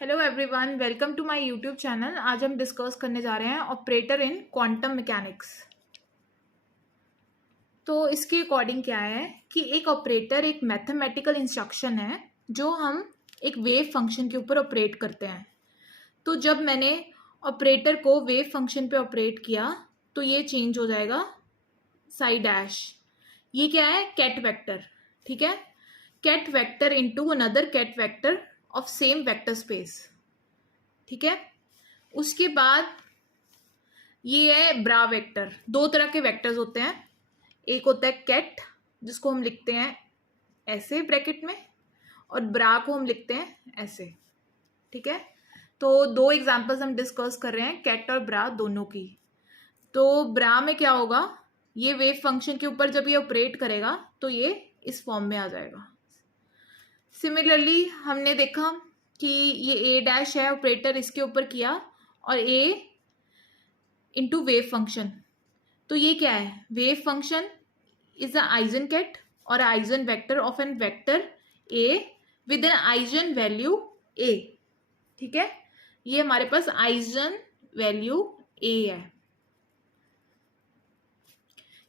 Hello everyone, welcome to my YouTube channel. आज हम discuss करने जा रहे हैं ऑपरेटर इन क्वांटम मैकेनिक्स। तो इसके अकॉर्डिंग क्या है कि एक ऑपरेटर एक मैथमेटिकल इंस्ट्रक्शन है जो हम एक वेव फंक्शन के ऊपर ऑपरेट करते हैं। तो जब मैंने ऑपरेटर को वेव फंक्शन पे ऑपरेट किया तो ये चेंज हो जाएगा साई डैश। ये क्या है? Ket vector. ठीक है, ket vector into another ket vector of same vector space. ठीक है, उसके बाद ये है ब्रा वेक्टर। दो तरह के वेक्टर्स होते हैं, एक होता है कैट जिसको हम लिखते हैं ऐसे ब्रैकेट में, और ब्रा को हम लिखते हैं ऐसे। ठीक है, तो दो एग्जांपल्स हम डिस्कस कर रहे हैं कैट और ब्रा दोनों की। तो ब्रा में क्या होगा, ये वेव फंक्शन के ऊपर जब ये ऑपरेट करेगा तो ये इस फॉर्म में आ जाएगा। सिमिलरली हमने देखा कि ये ए डैश है, ऑपरेटर इसके ऊपर किया और ए इंटू वेव फंक्शन। तो ये क्या है? Wave function is a eigen ket और eigen vector of an vector A with an eigen value a. ठीक है, ये हमारे पास आइजन वैल्यू ए है।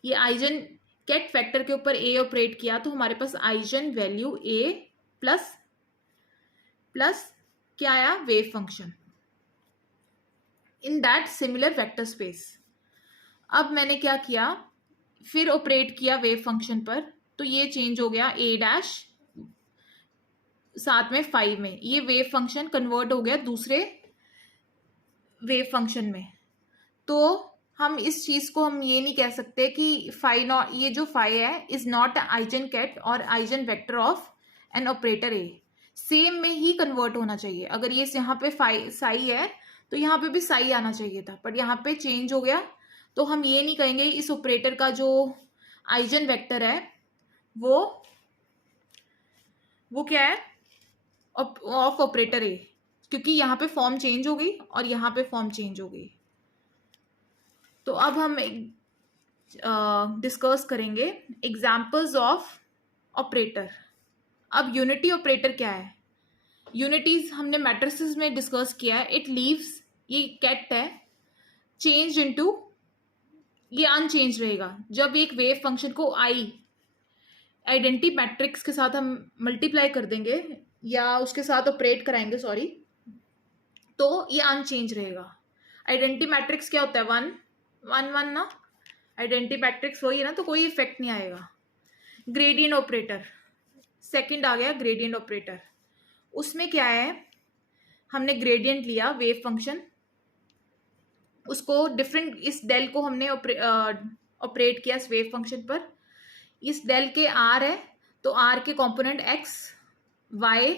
ये आइजन कैट वेक्टर के ऊपर ए ऑपरेट किया तो हमारे पास आइजन वैल्यू ए प्लस प्लस क्या आया? Wave function in that similar vector space. अब मैंने क्या किया, फिर ऑपरेट किया वेव फंक्शन पर, तो ये चेंज हो गया ए डैश साथ में 5 में। ये वेव फंक्शन कन्वर्ट हो गया दूसरे वेव फंक्शन में। तो हम इस चीज को हम ये नहीं कह सकते कि फाई नॉट, ये जो फाई है इज नॉट आइजन कैट और eigen vector of an operator A. Same में ही कन्वर्ट होना चाहिए। अगर ये यहाँ पे फाई साई है तो यहाँ पे भी साई आना चाहिए था, बट यहाँ पे चेंज हो गया। तो हम ये नहीं कहेंगे इस ऑपरेटर का जो आइजन वेक्टर है वो क्या है? ऑफ ऑपरेटर ए, क्योंकि यहाँ पे फॉर्म चेंज हो गई और यहाँ पे फॉर्म चेंज हो गई। तो अब हम डिस्कस करेंगे एग्जाम्पल्स ऑफ ऑपरेटर। अब यूनिटी ऑपरेटर क्या है? यूनिटीज हमने मैट्रिसेस में डिस्कस किया है। इट लीव्स, ये कैट है, चेंज इनटू, ये अनचेंज रहेगा जब एक वेव फंक्शन को आई आइडेंटिटी मैट्रिक्स के साथ हम मल्टीप्लाई कर देंगे या उसके साथ ऑपरेट कराएंगे, सॉरी, तो ये अनचेंज रहेगा। आइडेंटिटी मैट्रिक्स क्या होता है? 1 1 1 ना, आइडेंटिटी मैट्रिक्स वही है ना, तो कोई इफेक्ट नहीं आएगा। ग्रेडियंट ऑपरेटर, सेकंड आ गया ग्रेडियंट ऑपरेटर। उसमें क्या है, हमने ग्रेडियंट लिया वेव फंक्शन, उसको डिफरेंट, इस डेल को हमने ऑपरेट किया इस वेव फंक्शन पर। इस डेल के आर है तो आर के कंपोनेंट एक्स वाई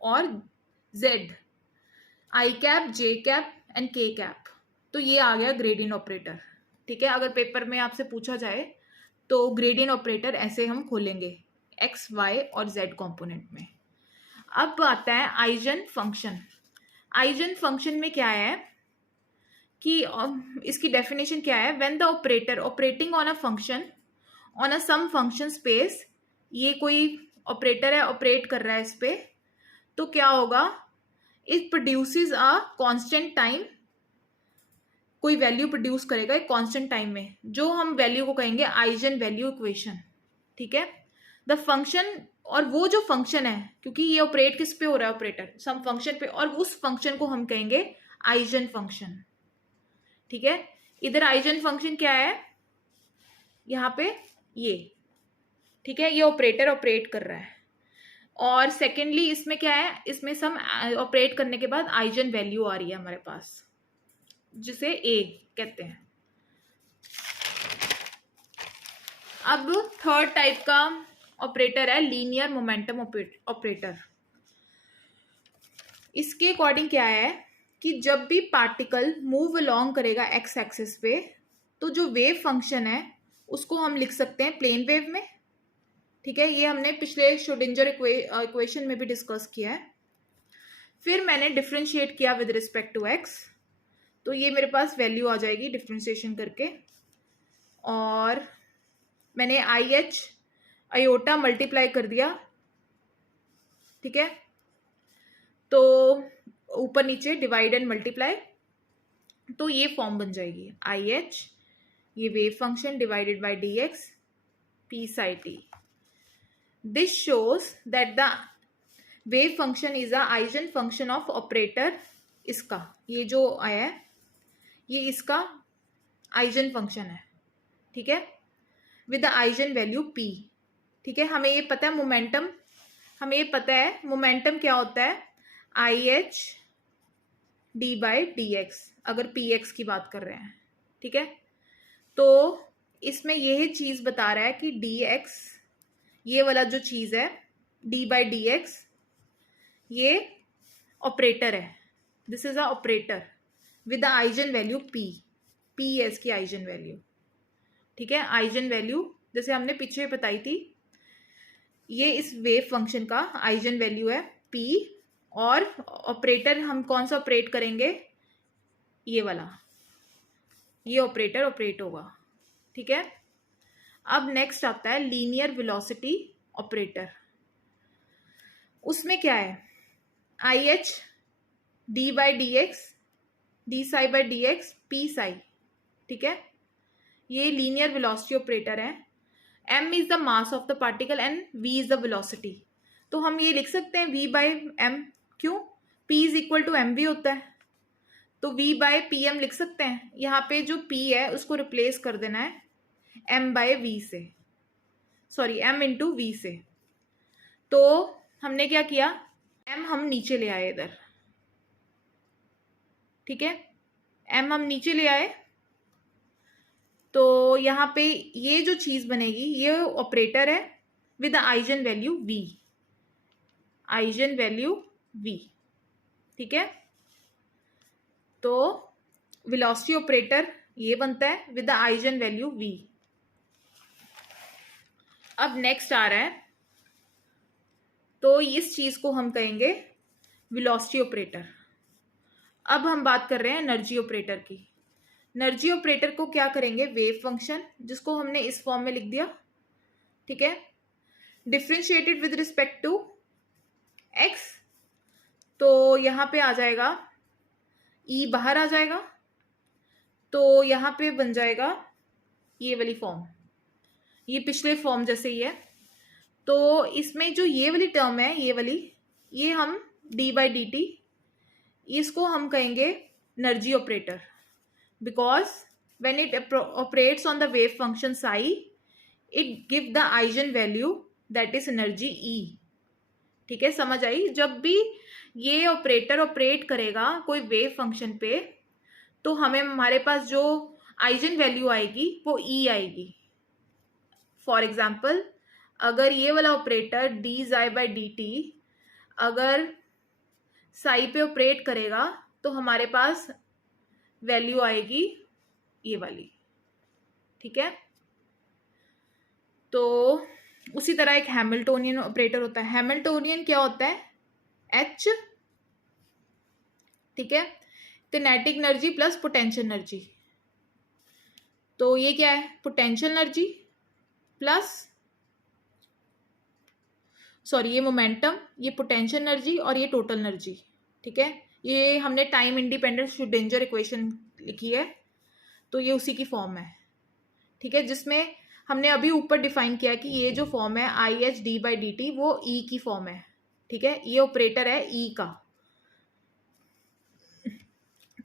और Z, I cap J cap and के कैप। तो ये आ गया ग्रेडियंट ऑपरेटर। ठीक है, अगर पेपर में आपसे पूछा जाए तो ग्रेडियंट ऑपरेटर ऐसे हम खोलेंगे एक्स वाई और जेड कंपोनेंट में। अब आता है आइजन फंक्शन। आइजन फंक्शन में क्या है कि इसकी डेफिनेशन क्या है? When the operator operating on a function on a some function space, ये कोई ऑपरेटर है, ऑपरेट कर रहा है इस पे, तो क्या होगा? It produces a constant time, कोई वैल्यू प्रोड्यूस करेगा एक कांस्टेंट टाइम में, जो हम वैल्यू को कहेंगे आइजन वैल्यू इक्वेशन। ठीक है, द फंक्शन, और वो जो फंक्शन है, क्योंकि ये ऑपरेट किस पे हो रहा है? ऑपरेटर सम फंक्शन पे, और उस फंक्शन को हम कहेंगे आइजन फंक्शन। ठीक है, इधर आइजन फंक्शन क्या है? यहाँ पे ये, ठीक है, ये ऑपरेटर ऑपरेट कर रहा है। और सेकेंडली इसमें क्या है? इसमें सम ऑपरेट करने के बाद आइजन वैल्यू आ रही है हमारे पास, जिसे ए कहते हैं। अब थर्ड टाइप का ऑपरेटर है लीनियर मोमेंटम ऑपरेटर। इसके अकॉर्डिंग क्या है कि जब भी पार्टिकल मूव अलोंग करेगा एक्स एक्सिस पे, तो जो वेव फंक्शन है उसको हम लिख सकते हैं प्लेन वेव में। ठीक है, ये हमने पिछले श्रोडिंगर इक्वेशन में भी डिस्कस किया है। फिर मैंने डिफ्रेंशिएट किया विद रिस्पेक्ट टू एक्स, तो ये मेरे पास वैल्यू आ जाएगी डिफ्रेंशिएशन करके, और मैंने आई एच आयोटा मल्टीप्लाई कर दिया। ठीक है, तो ऊपर नीचे डिवाइड एंड मल्टीप्लाई, तो ये फॉर्म बन जाएगी आई एच, ये wave function divided by D X P Sai T. This shows that the wave function is a eigen function of operator. इसका ये जो आया है ये इसका आइजन फंक्शन है, ठीक है, with the eigen value p. ठीक है, हमें ये पता है मोमेंटम, हमें ये पता है मोमेंटम क्या होता है, I H D by D x, अगर पी एक्स की बात कर रहे हैं. ठीक है, तो इसमें यही चीज बता रहा है कि डी एक्स, ये वाला जो चीज है डी बाई डी एक्स, ये ऑपरेटर है. This is a operator with the eigen value p. p है इसकी आइजन वैल्यू. ठीक है, आइजन वैल्यू जैसे हमने पीछे बताई थी, ये इस वेव फंक्शन का आइजन वैल्यू है p, और ऑपरेटर हम कौन सा ऑपरेट करेंगे, ये वाला, ये ऑपरेटर ऑपरेट होगा. ठीक है, अब नेक्स्ट आता है लीनियर वेलोसिटी ऑपरेटर. उसमें क्या है, I H D by D X D psi by D X P psi. ठीक है, ये लीनियर वेलोसिटी ऑपरेटर है. m is the mass of the particle and v is the velocity. तो हम ये लिख सकते हैं v बाई m. क्यों, p is equal to M V होता है, तो v बाय पी एम लिख सकते हैं. यहाँ पे जो p है उसको रिप्लेस कर देना है m बाय v से, सॉरी m इंटू वी से. तो हमने क्या किया, m हम नीचे ले आए इधर. ठीक है, m हम नीचे ले आए, तो यहाँ पे ये जो चीज बनेगी ये ऑपरेटर है with eigen value v, eigen value v. ठीक है, तो वेलोसिटी ऑपरेटर ये बनता है विद आइजन वैल्यू v. अब नेक्स्ट आ रहा है, तो इस चीज को हम कहेंगे वेलोसिटी ऑपरेटर. अब हम बात कर रहे हैं एनर्जी ऑपरेटर की. एनर्जी ऑपरेटर को क्या करेंगे, वेव फंक्शन जिसको हमने इस फॉर्म में लिख दिया. ठीक है, differentiated with respect to x, तो यहां पे आ जाएगा e, बाहर आ जाएगा, तो यहां पे बन जाएगा ये वाली फॉर्म, ये पिछले फॉर्म जैसे ही है. तो इसमें जो ये वाली टर्म है, ये वाली, ये हम d बाई डी टी, इसको हम कहेंगे energy operator, because when it operates on the wave function psi, it give the eigen value that is energy E. ठीक है, समझ आई. जब भी ये ऑपरेटर ऑपरेट करेगा कोई वेव फंक्शन पे, तो हमें हमारे पास जो आइजन वैल्यू आएगी वो E आएगी. फॉर एग्जाम्पल, अगर ये वाला ऑपरेटर डी जाई बाई डी टी अगर साई पे ऑपरेट करेगा, तो हमारे पास वैल्यू आएगी ये वाली. ठीक है, तो उसी तरह एक हैमिल्टोनियन ऑपरेटर होता है. हैमिल्टोनियन क्या होता है, H. ठीक है, kinetic energy plus potential energy. तो ये क्या है, पोटेंशियल एनर्जी प्लस, सॉरी ये मोमेंटम, ये पोटेंशियल एनर्जी और ये टोटल एनर्जी. ठीक है, ये हमने टाइम इंडिपेंडेंट श्रोडिंगर इक्वेशन लिखी है, तो ये उसी की फॉर्म है. ठीक है, जिसमें हमने अभी ऊपर डिफाइन किया कि ये जो फॉर्म है I H D by D T वो E की फॉर्म है. ठीक है, ये ऑपरेटर है E का.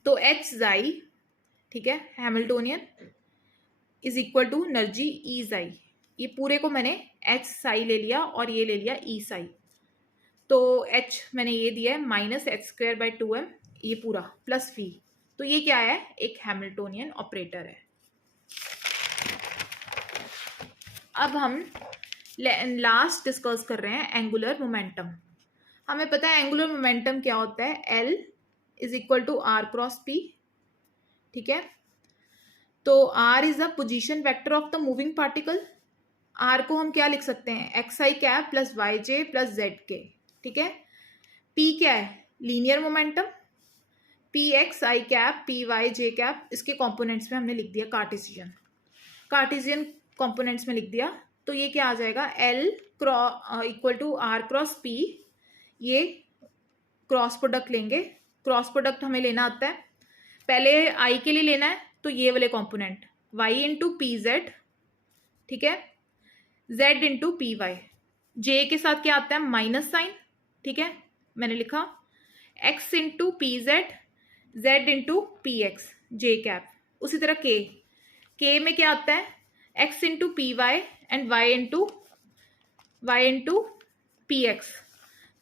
तो H जाई, ठीक है, Hamiltonian is equal to energy E psi. ये पूरे को मैंने H साई ले लिया और ये ले लिया E साई. तो H मैंने ये दिया है minus H square by two M, ये पूरा प्लस V. तो ये क्या है, एक हैमिल्टोनियन ऑपरेटर है. अब हम लास्ट डिस्कस कर रहे हैं एंगुलर मोमेंटम. हमें पता है एंगुलर मोमेंटम क्या होता है, L is equal to R cross P. ठीक है, तो R is the position vector of the moving particle. R को हम क्या लिख सकते हैं, X I cap plus Y J plus Z K. ठीक है, P क्या है, linear momentum, P X I cap P Y J cap, इसके कॉम्पोनेंट्स में हमने लिख दिया कार्टेशियन कॉम्पोनेंट्स में लिख दिया. तो ये क्या आ जाएगा, L equal to R cross P, ये क्रॉस प्रोडक्ट लेंगे क्रॉस प्रोडक्ट हमें लेना आता है। पहले आई के लिए लेना है, तो ये वाले component Y into P Z, ठीक है, Z into P Y. J के साथ क्या आता है, माइनस साइन, ठीक है, मैंने लिखा x into P z, z into p x, j cap. उसी तरह के में क्या आता है, x into P y and y into p x.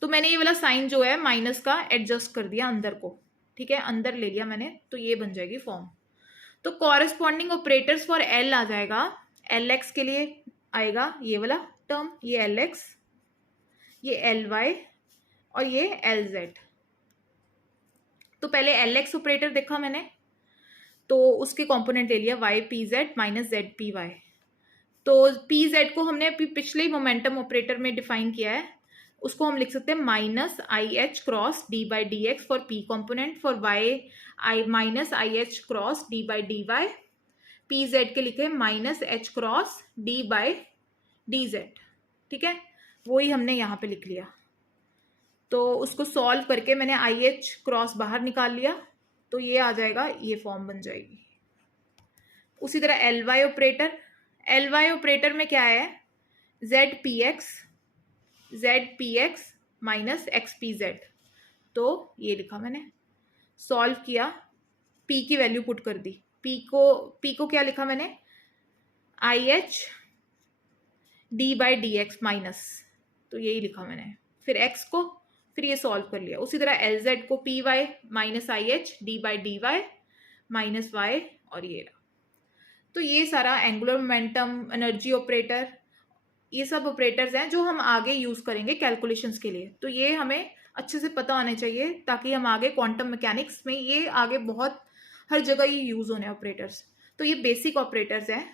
तो मैंने ये वाला साइन जो है माइनस का एडजस्ट कर दिया अंदर को, ठीक है, अंदर ले लिया मैंने, तो ये बन जाएगी फॉर्म। तो कॉरेस्पॉन्डिंग ऑपरेटर्स फॉर एल आ जाएगा, एल एक्स के लिए आएगा ये वाला टर्म, ये एल एक्स, ये एल वाई और ये एल जेड। तो पहले एल एक्स ऑपरेटर देखा मैंने, तो उसके कंपोनेंट ले लिया Y P Z minus Z P Y. तो पी जेड को हमने अभी पिछले ही मोमेंटम ऑपरेटर में डिफाइन किया है, उसको हम लिख सकते हैं minus I H cross D by D X for P component, for Y I minus I H cross D by D Y, P Z के लिखे minus H cross D by D Z, ठीक है, वही हमने यहाँ पे लिख लिया। तो उसको सॉल्व करके मैंने आई एच क्रॉस बाहर निकाल लिया, तो ये आ जाएगा, ये फॉर्म बन जाएगी। उसी तरह एल वाई ऑपरेटर में क्या है, Z P x minus x P Z. तो ये लिखा मैंने, सॉल्व किया, पी की वैल्यू पुट कर दी, पी को क्या लिखा मैंने, आई H D by D x minus, तो यही लिखा मैंने, फिर एक्स को, फिर ये सॉल्व कर लिया। उसी तरह एल जेड को P Y minus I H D by D Y minus Y, और ये रहा। तो ये सारा एंगुलर मोमेंटम, एनर्जी ऑपरेटर, ये सब ऑपरेटर्स हैं जो हम आगे यूज करेंगे कैलकुलेशंस के लिए। तो ये हमें अच्छे से पता होने चाहिए, ताकि हम आगे क्वांटम मैकेनिक्स में ये आगे बहुत हर जगह ये यूज होने ऑपरेटर्स। तो ये बेसिक ऑपरेटर्स हैं।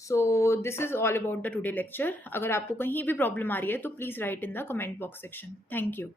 So this is all about the today lecture. अगर आपको कहीं भी प्रॉब्लम आ रही है तो please right in the comment box section. Thank you.